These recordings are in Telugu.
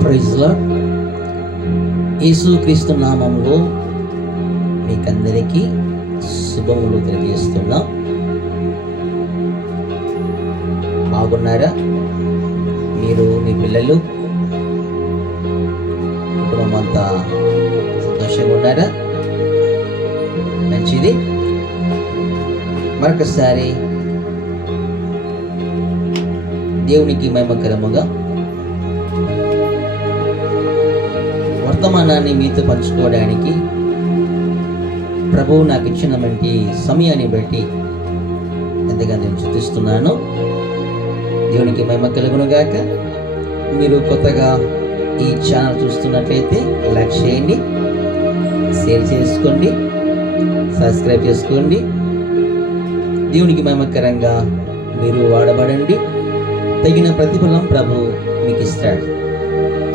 ప్రైజ్లా యేసుక్రీస్తు నామంలో మీకందరికీ శుభములు తెలియజేస్తున్నాం. బాగున్నారా? మీరు మీ పిల్లలు? కుటుంబం అంతా సంతోషంగా ఉన్నారా? మంచిది. మరొకసారి దేవునికి మేమకరముగా వర్తమానాన్ని మీతో పంచుకోవడానికి ప్రభువు నాకు ఇచ్చినటువంటి సమయాన్ని బట్టి ఎంతగా నేను చూపిస్తున్నాను దేవునికి మహిమ కలుగును గాక మీరు కొత్తగా ఈ ఛానల్ చూస్తున్నట్లయితే లైక్ చేయండి షేర్ చేసుకోండి సబ్స్క్రైబ్ చేసుకోండి. దేవునికి మహిమకరంగా మీరు వాడబడండి. తగిన ప్రతిఫలం ప్రభు మీకు ఇస్తాడు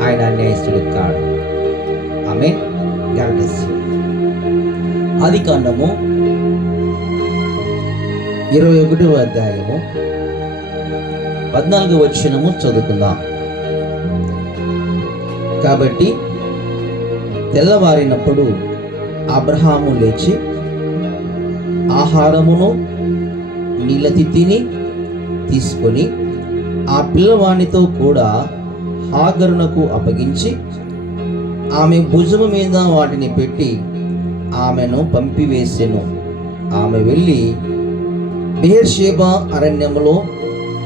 ఆయన అన్యాయస్తుడు కాడు. ఆమె ఆది కాండము ఇరవై ఒకటవ అధ్యాయము పద్నాలుగు వచ్చినము చదువుకుందాం. కాబట్టి తెల్లవారినప్పుడు అబ్రహాము లేచి ఆహారమును నీళ్ళ తిత్తిని తీసుకొని ఆ పిల్లవానితో కూడా హాగరునకు అప్పగించి ఆమె భుజము మీద వాటిని పెట్టి ఆమెను పంపివేసెను. ఆమె వెళ్ళి బెహర్షేబా అరణ్యములో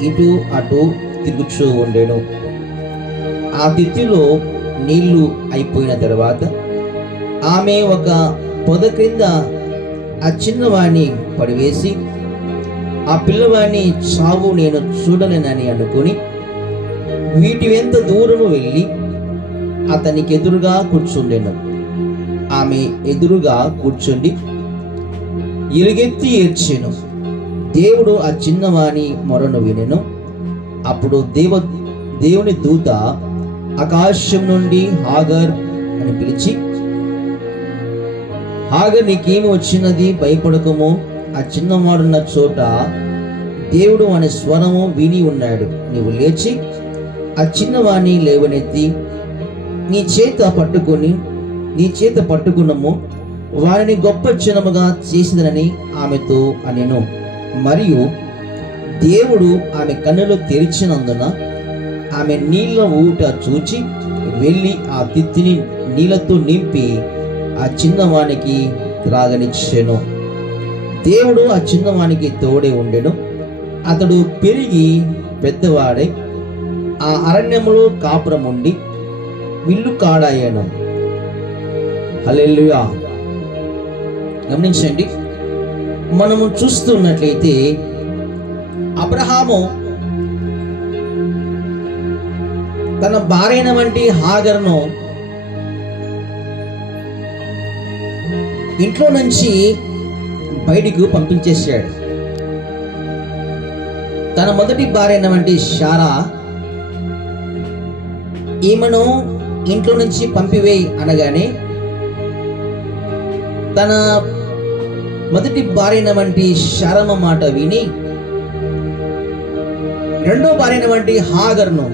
ఇటు అటు తిరుగుచూ ఉండెను. ఆ తిథిలో నీళ్ళు అయిపోయిన తర్వాత ఆమె ఒక పొద క్రింద ఆ చిన్నవాణ్ణి పడివేసి ఆ పిల్లవాడిని చావు నేను చూడలేనని అనుకుని వీటి వెంత దూరము వెళ్ళి అతనికి ఎదురుగా కూర్చుండెను. ఆమె ఎదురుగా కూర్చుండి ఇరుగెత్తి ఏడ్చెను. దేవుడు ఆ చిన్నవాణి మొరను వినెను. అప్పుడు దేవ దేవుని దూత ఆకాశం నుండి హాగర్ అని పిలిచి హాగర్ నీకేమి వచ్చినది? భయపడకము. ఆ చిన్నవాడున్న చోట దేవుడు అనే స్వరము విని ఉన్నాడు. నీవు లేచి ఆ చిన్నవాణి లేవనెత్తి నీ చేత పట్టుకొని నీ చేత పట్టుకున్నము వారిని గొప్ప జనముగా చేసిందనని ఆమెతో అనెను. మరియు దేవుడు ఆమె కన్నులు తెరిచినందున ఆమె నీళ్ళ ఊట చూచి వెళ్ళి ఆ తిత్తిని నీళ్ళతో నింపి ఆ చిన్నవానికి త్రాగనిచ్చాను. దేవుడు ఆ చిన్నవానికి తోడే ఉండెను. అతడు పెరిగి పెద్దవాడై ఆ అరణ్యములో కాపురం ఉండి విల్లు కాడాయను. హలెల్లుయా. గమనించండి మనము చూస్తున్నట్లయితే అబ్రహాము తన భార్యన వంటి హాగర్ను ఇంట్లో నుంచి బయటికి పంపించేశాడు. తన మొదటి భార్య వంటి షారా ఈమెను ఇంట్లో నుంచి పంపివేయి అనగానే తన మొదటి భార్యన వంటి శరమ మాట విని రెండో భార్యన వంటి హాగర్ను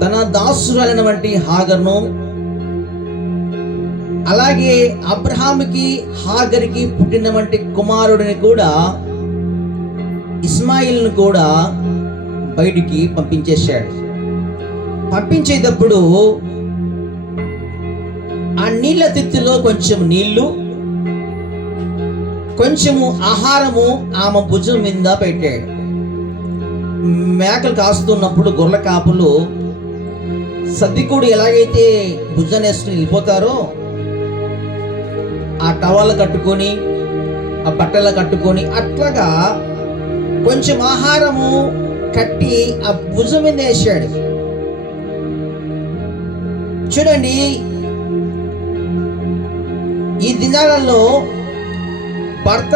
తన దాసురాలైన వంటి హాగర్ను అలాగే అబ్రహాంకి హాగర్కి పుట్టిన వంటి కుమారుడిని కూడా ఇస్మాయిల్ను కూడా బయటికి పంపించేశాడు. పంపించేటప్పుడు ఆ నీళ్ళ తిత్తిలో కొంచెం నీళ్ళు కొంచెము ఆహారము ఆమె భుజం మీద పెట్టాడు. మేకలు కాస్తున్నప్పుడు గొర్రెల కాపులు సద్దికుడు ఎలాగైతే భుజాన్ని వెళ్ళిపోతారో ఆ టవాలు కట్టుకొని ఆ బట్టలు కట్టుకొని అట్లాగా కొంచెం ఆహారము కట్టి ఆ భుజం మీద వేసాడు చూడండి. ఈ దినాలలో భర్త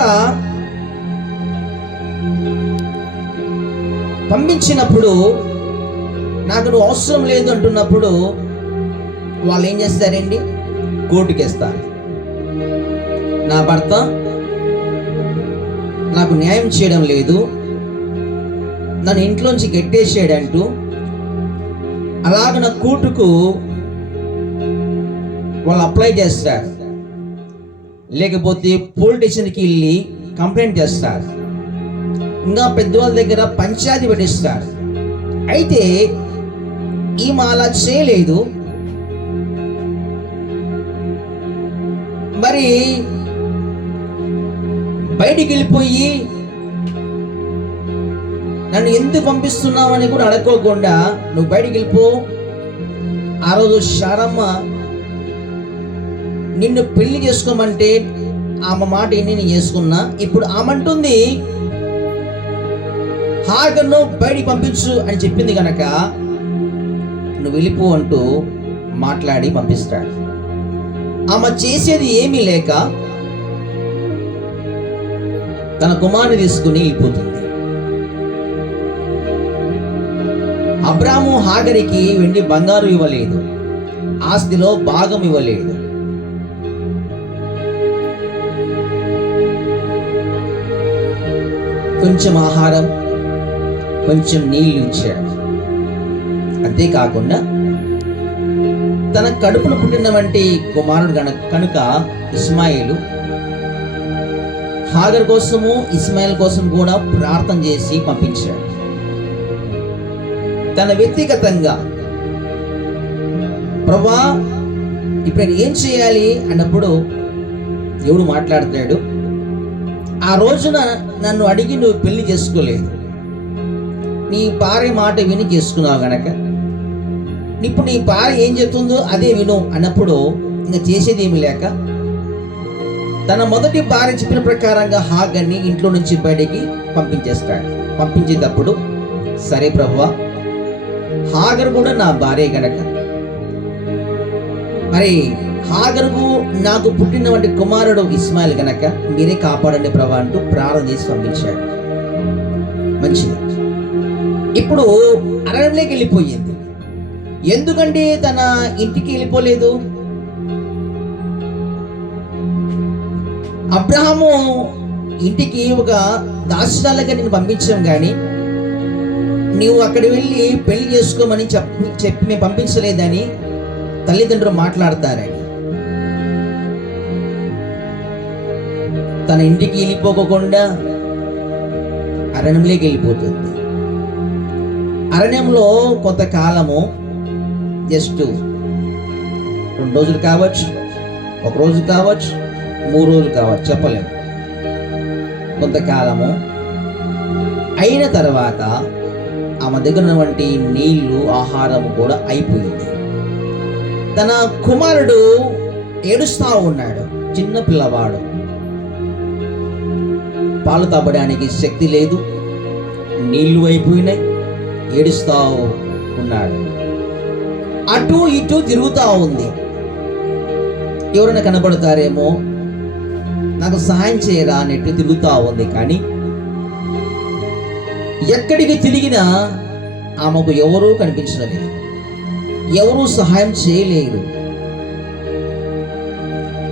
పంపించినప్పుడు నాకు నువ్వు అవసరం లేదు అంటున్నప్పుడు వాళ్ళు ఏం చేస్తారండి? కోర్టుకేస్తారు. నా భర్త నాకు న్యాయం చేయడం లేదు. నన్ను ఇంట్లోంచి గెట్టేసాడంటూ నా కూటుకు వాళ్ళు అప్లై చేస్తారు. లేకపోతే పోలీస్ స్టేషన్కి వెళ్ళి కంప్లైంట్ చేస్తారు. ఇంకా పెద్దవాళ్ళ దగ్గర పంచాయతీ పెట్టిస్తారు అయితే ఈమె అలా చేయలేదు. మరి బయటికి వెళ్ళిపోయి నన్ను ఎందుకు పంపిస్తున్నావు అని కూడా అడగకోకుండా నువ్వు బయటికి వెళ్ళిపో. ఆ రోజు శారమ్మ నిన్ను పెళ్ళి చేసుకోమంటే ఆమె మాట ఏంటి నేను చేసుకున్నా. ఇప్పుడు ఆమె అంటుంది హాగర్ను బయటికి పంపించు అని చెప్పింది కనుక నువ్వు వెళ్ళిపో అంటూ మాట్లాడి పంపిస్తాడు. ఆమె చేసేది ఏమీ లేక తన కుమారుని తీసుకుని వెళ్ళిపోతుంది. అబ్రాము హాగరికి వెండి బంగారు ఇవ్వలేదు. ఆస్తిలో భాగం ఇవ్వలేదు. కొంచెం ఆహారం కొంచెం నీళ్ళు ఇచ్చాడు. అంతేకాకుండా తన కడుపును పుట్టినటువంటి కుమారుడు గన కనుక ఇస్మాయిలు హాగర్ కోసము ఇస్మాయిల్ కోసం కూడా ప్రార్థన చేసి పంపించాడు. తన వ్యక్తిగతంగా ప్రభా ఇప్పుడు ఏం చేయాలి? అన్నప్పుడు దేవుడు మాట్లాడతాడు. ఆ రోజున నన్ను అడిగి నువ్వు పెళ్ళి చేసుకోలేదు. నీ భార్య మాట విని చేసుకున్నావు గనక. ఇప్పుడు నీ భార్య ఏం చెప్తుందో అదే విను అన్నప్పుడు ఇంకా చేసేది ఏమి లేక తన మొదటి భార్య చెప్పిన ప్రకారంగా హాగన్ని ఇంట్లో నుంచి బయటికి పంపించేస్తాడు. పంపించేటప్పుడు సరే ప్రభువా హాగర్ కూడా నా భార్య గనక. మరి ఆగరుకు నాకు పుట్టినటువంటి కుమారుడు ఇస్మాయిల్ గనక మీరే కాపాడండి ప్రభా అంటూ ప్రార్థన చేసి పంపించాడు. మంచిది. ఇప్పుడు అరణ్యంలోకి వెళ్ళిపోయింది. ఎందుకంటే తన ఇంటికి వెళ్ళిపోలేదు? అబ్రహము ఇంటికి ఒక దాసురాలుగా నేను పంపించాం కానీ నీవు అక్కడ వెళ్ళి పెళ్ళి చేసుకోమని చెప్పి చెప్పి మేము పంపించలేదని తల్లిదండ్రులు మాట్లాడతారని. తన ఇంటికి వెళ్ళిపోకుండా అరణ్యంలోకి వెళ్ళిపోతుంది. అరణ్యంలో కొంతకాలము జస్ట్ రెండు రోజులు కావచ్చు ఒక రోజు కావచ్చు మూడు రోజులు కావచ్చు చెప్పలేము కొంతకాలము అయిన తర్వాత ఆమె దగ్గర ఉన్నటువంటి నీళ్ళు ఆహారం కూడా అయిపోయింది. తన కుమారుడు ఏడుస్తా ఉన్నాడు చిన్న పిల్లవాడు. పాలు తాపడానికి శక్తి లేదు. నీళ్ళు అయిపోయినాయి. ఏడుస్తా ఉన్నాడు అటు ఇటు తిరుగుతా ఉంది. ఎవరైనా కనబడతారేమో నాకు సహాయం చేయరా అన్నట్టు తిరుగుతా ఉంది కానీ ఎక్కడికి తిరిగినా ఆమెకు ఎవరూ కనిపించలేదు ఎవరూ సహాయం చేయలేరు.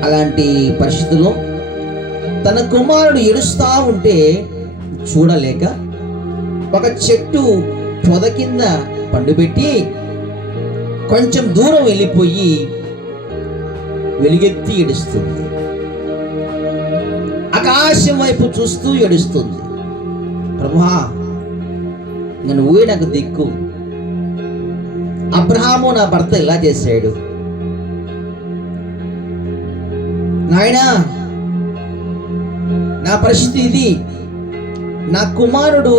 అలాంటి పరిస్థితుల్లో తన కుమారుడు ఏడుస్తూ ఉంటే చూడలేక ఒక చెట్టు పొద కింద పండుపెట్టి కొంచెం దూరం వెళ్ళిపోయి వెలుగెత్తి ఏడుస్తుంది. ఆకాశం వైపు చూస్తూ ఏడుస్తుంది. ప్రభా నన్ను ఊయ నాకు దిక్కు. అబ్రహాము నా భర్త ఇలా చేశాడు. నాయనా నా పరిస్థితి ఇది. నా కుమారుడు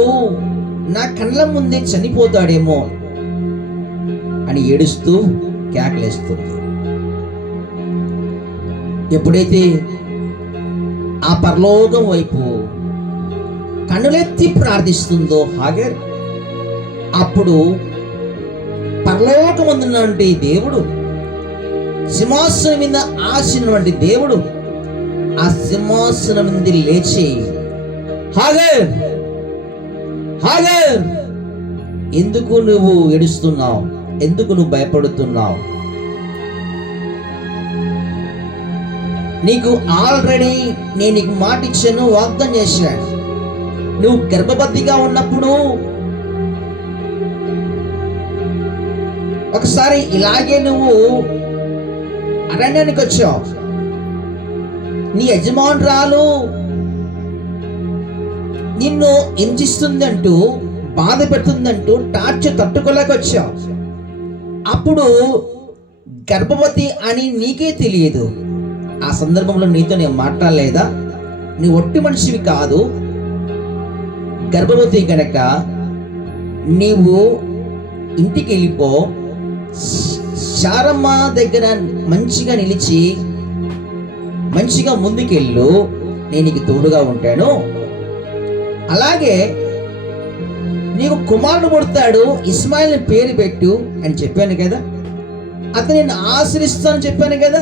నా కళ్ళ ముందే చనిపోతాడేమో అని ఏడుస్తూ కేకలేస్తుంది. ఎప్పుడైతే ఆ పరలోకం వైపు కన్నులెత్తి ప్రార్థిస్తుందో హాగర్ అప్పుడు పరలోకమందున్నటువంటి దేవుడు సింహాసనం మీద ఆసినటువంటి దేవుడు ఆ సింహాసనం నుండి లేచి హాగర్ హాగర్ ఎందుకు నువ్వు ఏడుస్తున్నావు? ఎందుకు నువ్వు భయపడుతున్నావు? నీకు ఆల్రెడీ నేను నీకు మాట ఇచ్చాను వాగ్దానం చేశాను నువ్వు గర్భవతిగా ఉన్నప్పుడు ఒకసారి ఇలాగే నువ్వు అరణ్యానికి వచ్చావు నీ యజమానురాలు నిన్ను హింసిస్తుందంటూ బాధ పెడుతుందంటూ టార్చ్ తట్టుకోలేక వచ్చావు. అప్పుడు గర్భవతి అని నీకే తెలియదు. ఆ సందర్భంలో నీతో నేను మాట్లాడలేదా? నీ ఒట్టి మనిషివి కాదు. గర్భవతి గనక నీవు ఇంటికి వెళ్ళిపో శారమ్మ దగ్గర మంచిగా నిలిచి మంచిగా ముందుకెళ్ళు నేను నీకు తోడుగా ఉంటాను. అలాగే నీకు కుమారుడు పుడతాడు ఇస్మాయిల్ పేరు పెట్టు అని చెప్పాను కదా. అతను నేను ఆశ్రయిస్తాను చెప్పాను కదా.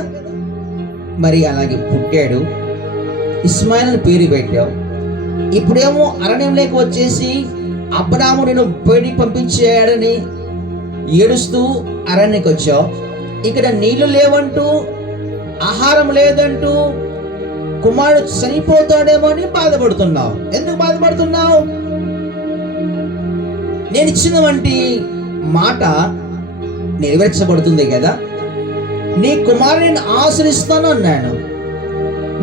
మరి అలాగే పుట్టాడు ఇస్మాయిల్ పేరు పెట్టావు. ఇప్పుడేమో అరణ్యంలోకి వచ్చేసి అబ్రాము నేను బయటికి పంపించాడని ఏడుస్తూ అరణ్యకి వచ్చావు ఇక్కడ నీళ్ళు లేవంటూ ఆహారం లేదంటూ కుమారుడు చనిపోతాడేమో అని బాధపడుతున్నావు. ఎందుకు బాధపడుతున్నావు? నేను ఇచ్చిన వంటి మాట నెరవేర్చబడుతుంది కదా. నీ కుమారుని ఆశ్రయిస్తాను అన్నాను.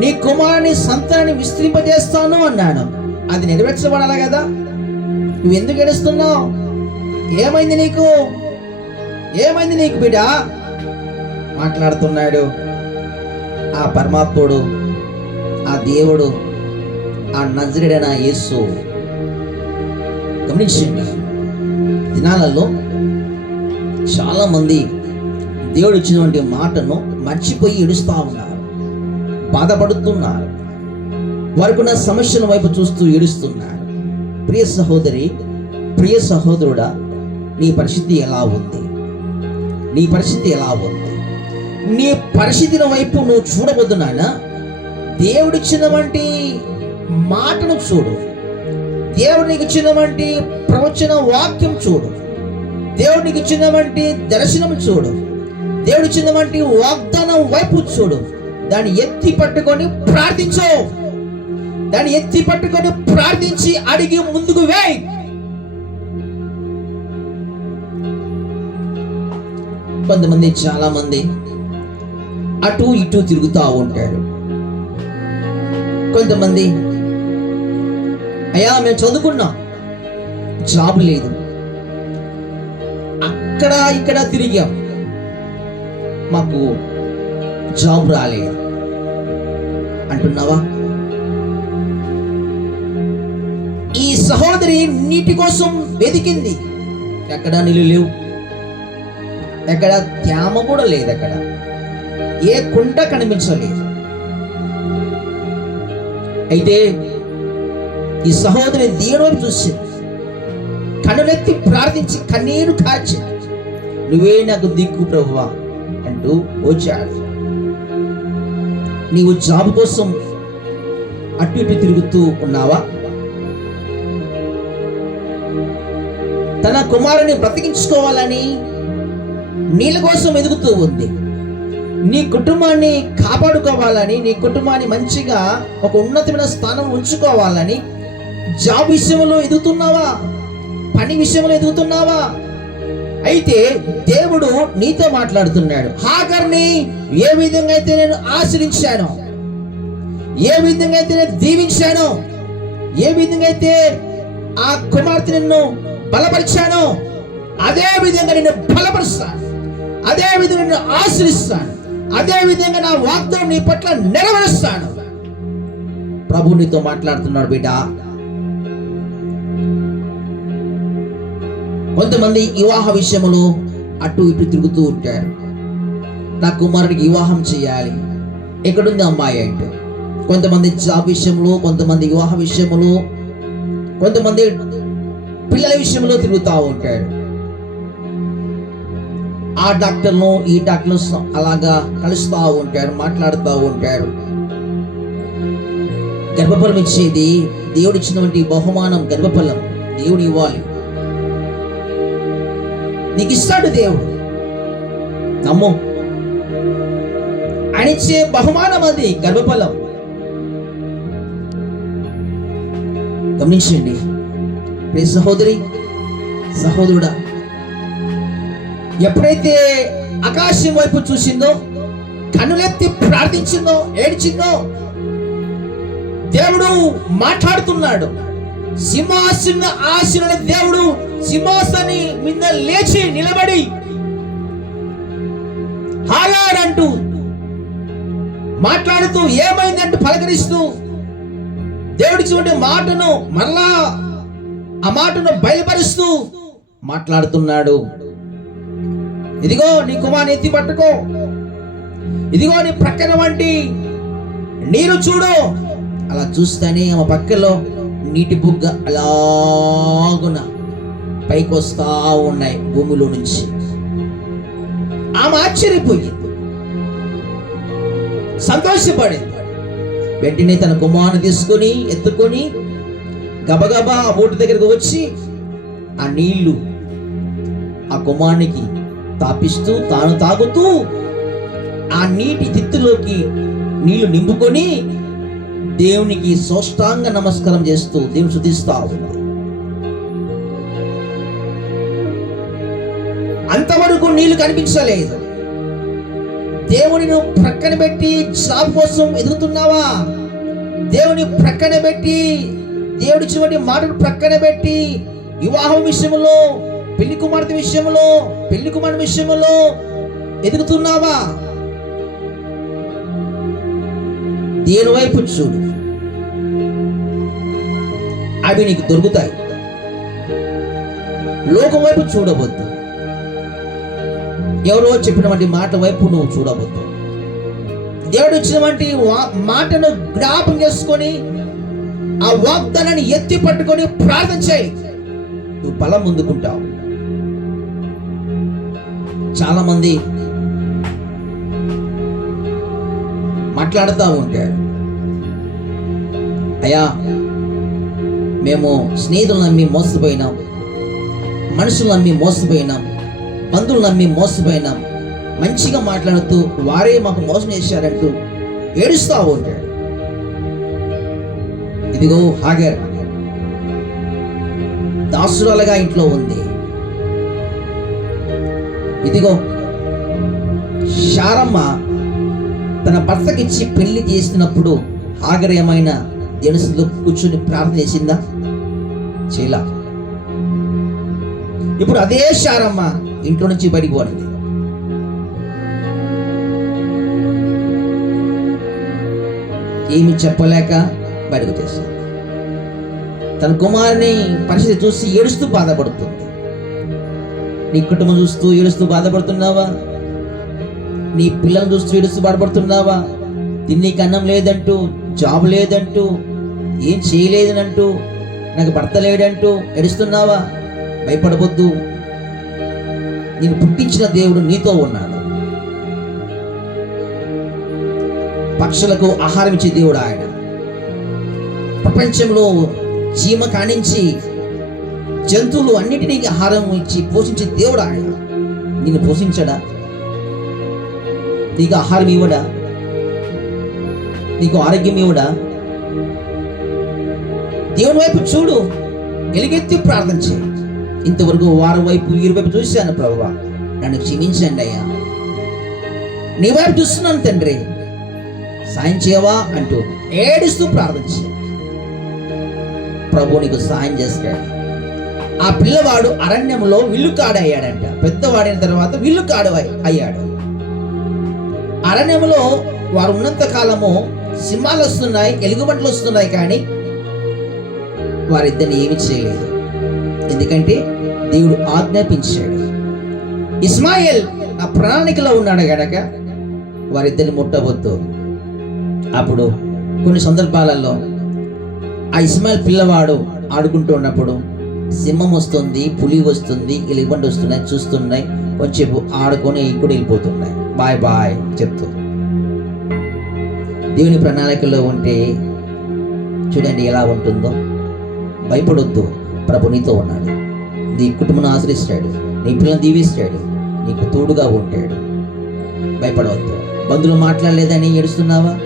నీ కుమారుని సంతానాన్ని విస్తరింపజేస్తాను అన్నాను. అది నెరవేర్చబడాలి కదా. నువ్వు ఎందుకు ఏడుస్తున్నావు? ఏమైంది నీకు? ఏమైంది నీకు బిడా మాట్లాడుతున్నాడు. ఆ పరమాత్ముడు ఆ దేవుడు ఆ నజరుడైన యేసు. గమనించండి దినాలలో చాలామంది దేవుడు ఇచ్చినటువంటి మాటను మర్చిపోయి ఏడుస్తూ ఉన్నారు బాధపడుతున్నారు వారికున్న సమస్యల వైపు చూస్తూ ఏడుస్తున్నారు. ప్రియ సహోదరి ప్రియ సహోదరుడా నీ పరిస్థితి ఎలా ఉంది? నీ పరిస్థితి ఎలా ఉంది? నీ పరిస్థితిని వైపు నువ్వు చూడవద్దు నాయన. దేవుడిచ్చినటువంటి మాటను చూడు. దేవుడికి ఇచ్చినటువంటి ప్రవచన వాక్యం చూడు. దేవుడికి ఇచ్చినటువంటి దర్శనం చూడు. దేవుడు ఇచ్చినటువంటి వాగ్దానం వైపు చూడు. దాన్ని ఎత్తి పట్టుకొని ప్రార్థించు. దాన్ని ఎత్తి పట్టుకొని ప్రార్థించి అడిగి ముందుకు వేయి. కొంతమంది చాలా మంది అటు ఇటు తిరుగుతూ ఉంటారు. కొంతమంది అయ్యా మేము చదువుకున్నాం. జాబ్ లేదు. అక్కడ ఇక్కడ తిరిగాం. మాకు జాబ్ రాలేదు. అంటున్నావా? ఈ సహోదరి నీటి కోసం వెతికింది. ఎక్కడ నీళ్ళు లేవు. ఎక్కడ త్యామ కూడా లేదు అక్కడ. ఏ కుంట కనిపించలేదు. అయితే ఈ సహోదరి దేవుని వైపు చూసింది కనులెత్తి ప్రార్థించి కన్నీరు కాచి నువ్వే నాకు దిక్కు ప్రభువా అంటూ వచ్చాడు. నీవు జాబ్ కోసం అటు ఇటు తిరుగుతూ ఉన్నావా? తన కుమారుని బ్రతికించుకోవాలని నీళ్ళ కోసం ఎదుగుతూ ఉంది. నీ కుటుంబాన్ని కాపాడుకోవాలని నీ కుటుంబాన్ని మంచిగా ఒక ఉన్నతమైన స్థానం ఉంచుకోవాలని జాబ్ విషయంలో ఎదుగుతున్నావా? పని విషయంలో ఎదుగుతున్నావా? అయితే దేవుడు నీతో మాట్లాడుతున్నాడు. హాగర్ని ఏ విధంగా అయితే నేను ఆశ్రయించాను ఏ విధంగా అయితే నేను దీవించాను ఏ విధంగా అయితే ఆ కుమార్తె నిన్ను బలపరిచాను అదే విధంగా నేను బలపరుస్తాను. అదే విధంగా నేను ఆశ్రయిస్తాను. అదే విధంగా నా వాగ్దానం నీ పట్ల నెరవేరుస్తాను. ప్రభు నీతో మాట్లాడుతున్నాడు బిడ్డ. కొంతమంది వివాహ విషయంలో అటు ఇటు తిరుగుతూ ఉంటారు. నా కుమారుడికి వివాహం చేయాలి. ఎక్కడుంది అమ్మాయి అంటే. కొంతమంది జాబ్ విషయంలో కొంతమంది వివాహ విషయంలో కొంతమంది పిల్లల విషయంలో తిరుగుతూ ఉంటారు. ఆ డాక్టర్ను ఈ డాక్టర్ను అలాగా కలుస్తూ ఉంటారు మాట్లాడుతూ ఉంటారు. గర్భఫలం ఇచ్చేది దేవుడు ఇచ్చినటువంటి బహుమానం గర్భఫలం. దేవుడు ఇవ్వాలి. నీకు ఇస్తాడు దేవుడు. నమ్ము. ఆయన ఇచ్చే బహుమానం అది గర్భఫలం. గమనించండి. ప్రియ సహోదరి సహోదరుడా ఎప్పుడైతే ఆకాశం వైపు చూసిందో కనులెత్తి ప్రార్థించిందో ఏడ్చిందో దేవుడు మాట్లాడుతున్నాడు. సింహాసన ఆశీన దేవుడు సింహాసని మీద లేచి నిలబడి హాగారంటూ మాట్లాడుతూ ఏమైందంటూ పలకరిస్తూ దేవుడిచ్చిన మాటను మళ్ళా ఆ మాటను బయలుపరుస్తూ మాట్లాడుతున్నాడు. ఇదిగో నీ కుమార్ని ఎత్తి పట్టుకో. ఇదిగో నీ ప్రక్కన వంటి నీరు చూడు. అలా చూస్తేనే ఆమె పక్కలో నీటి బుగ్గ అలాగున పైకి వస్తా ఉన్నాయి భూమిలో నుంచి. ఆమె ఆశ్చర్యపోయింది. సంతోషపడింది. వెంటనే తన కుమారుని తీసుకొని ఎత్తుకొని గబగబా ఆ బోటు దగ్గరకు వచ్చి ఆ నీళ్ళు ఆ కుమారునికి తాపిస్తూ తాను తాగుతూ ఆ నీటి తిత్తులోకి నీళ్ళు నింపుకొని దేవునికి సోష్టాంగ నమస్కారం చేస్తూ దేవుని శుద్ధిస్తా ఉన్నారు అంతవరకు నీళ్ళు కనిపించలేదు. దేవుని నువ్వు ప్రక్కన పెట్టి జాబ్ కోసం ఎదుగుతున్నావా? దేవుని ప్రక్కన పెట్టి దేవుడి చివరి మాటలు ప్రక్కన పెట్టి వివాహం విషయంలో పెళ్ళి కుమార్తె విషయంలో పెళ్ళి కుమారుడి విషయంలో ఎదుగుతున్నావా? దేని వైపు చూడు? అవి నీకు దొరుకుతాయి. లోకం వైపు చూడవద్దు. ఎవరో చెప్పినటువంటి మాట వైపు నువ్వు చూడవద్దు. దేవుడు ఇచ్చినటువంటి వా- మాటను జ్ఞాపం చేసుకొని ఆ వాగ్దానాన్ని ఎత్తి పట్టుకొని ప్రార్థన చేయి. నువ్వు బలం ముందుకుంటావు చాలామంది మాట్లాడుతూ ఉంటారు అయ్యా మేము స్నేహితులు నమ్మి మోసపోయినాం మనుషులు నమ్మి మోసపోయినాం బంధువులు నమ్మి మోసపోయినాం మంచిగా మాట్లాడుతూ వారే మాకు మోసం చేశారంటూ ఏడుస్తూ ఉంటాడు ఇదిగో హాగర్ దాసురాలుగా ఇంట్లో ఉంది. ఇదిగో శారమ్మ తన భర్తకిచ్చి పెళ్ళి చేసినప్పుడు హాగర్ ఏమైనా జనసులో కూర్చుని ప్రార్థన చేసిందా? చేయలా. ఇప్పుడు అదే శారమ్మ ఇంట్లో నుంచి బయటికి పోయింది ఏమి చెప్పలేక బయటకు వచ్చేసింది. తన కుమారుని పరిస్థితి చూసి ఏడుస్తూ బాధపడుతుంది. నీ కుటుంబం చూస్తూ ఏడుస్తూ బాధపడుతున్నావా? నీ పిల్లలను చూస్తూ ఏడుస్తూ బాధపడుతున్నావా? తిన్నీకి అన్నం లేదంటూ జాబ్ లేదంటూ ఏం చేయలేదనంటూ నాకు భర్త లేడంటూ ఏడుస్తున్నావా? భయపడవద్దు. నేను పుట్టించిన దేవుడు నీతో ఉన్నాడు. పక్షులకు ఆహారం ఇచ్చే దేవుడు ఆయన. ప్రపంచంలో చీమ కానించి జంతువులు అన్నిటినీ ఆహారం ఇచ్చి పోషించే దేవుడు ఆయన? నిన్ను పోషించడా? నీకు ఆహారం ఇవ్వడా? నీకు ఆరోగ్యం ఇవ్వడా? దేవుని వైపు చూడు ఎలుగెత్తి ప్రార్థన చేయి. ఇంతవరకు వారి వైపు వీరి వైపు చూశాను ప్రభు నన్ను క్షమించండి అయ్యా. నీ వైపు చూస్తున్నాను తండ్రి. సాయం చేయవా అంటూ ఏడుస్తూ ప్రార్థన చేయి. ప్రభు నీకు సాయం చేస్తాడు. ఆ పిల్లవాడు అరణ్యంలో విల్లుకాడు అయ్యాడంట పెద్దవాడైన తర్వాత విల్లుకాడు కాడు అయ్యాడు. అరణ్యంలో వారు ఉన్నంత కాలము సింహాలు వస్తున్నాయి ఎలుగుబంట్లు వస్తున్నాయి కానీ వారిద్దరిని ఏమి చేయలేదు. ఎందుకంటే దేవుడు ఆజ్ఞాపించాడు. ఇస్మాయిల్ ఆ ప్రణాళికలో ఉన్నాడు గనక వారిద్దరిని ముట్టవద్దు. అప్పుడు కొన్ని సందర్భాలలో ఆ ఇస్మాయిల్ పిల్లవాడు ఆడుకుంటూ ఉన్నప్పుడు సింహం వస్తుంది పులి వస్తుంది ఎలుగుబంటి వస్తున్నాయి చూస్తున్నాయి కొంచెంసేపు ఆడుకొని కూడా వెళ్ళిపోతున్నాయి. బాయ్ బాయ్ చెప్తూ. దేవుని ప్రణాళికలో ఉంటే చూడండి ఎలా ఉంటుందో. భయపడొద్దు ప్రభు నీతో ఉన్నాడు. నీ కుటుంబం ఆశ్రయిస్తాడు నీ పిల్లల్ని దీవిస్తాడు నీకు తోడుగా ఉంటాడు. భయపడవద్దు. బంధువులు మాట్లాడలేదని ఏడుస్తున్నావా?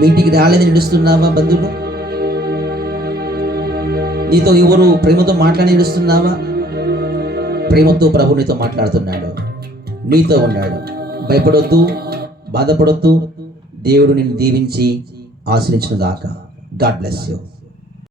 మీ ఇంటికి రాలేదని ఏడుస్తున్నావా బంధువులు? నీతో ఎవరు ప్రేమతో మాట్లాడి ఏడుస్తున్నావా? ప్రేమతో ప్రభు నీతో మాట్లాడుతున్నాడు. నీతో ఉన్నాడు. భయపడొద్దు బాధపడొద్దు. దేవుడు నిన్ను దీవించి ఆశ్రయించిన దాకా గాడ్ బ్లెస్ యూ.